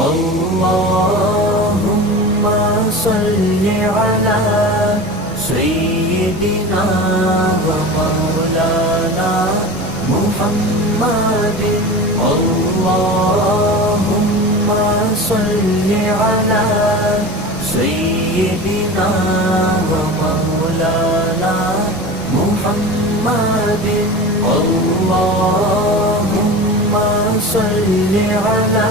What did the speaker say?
अल्लाहुम्मा सल्लि अला सय्यिदिना व मौलाना मुहम्मदिन। अल्लाहुम्मा सल्लि अला सय्यिदिना व मौलाना मुहम्मदिन। अल्लाहुम्मा सल्लि अला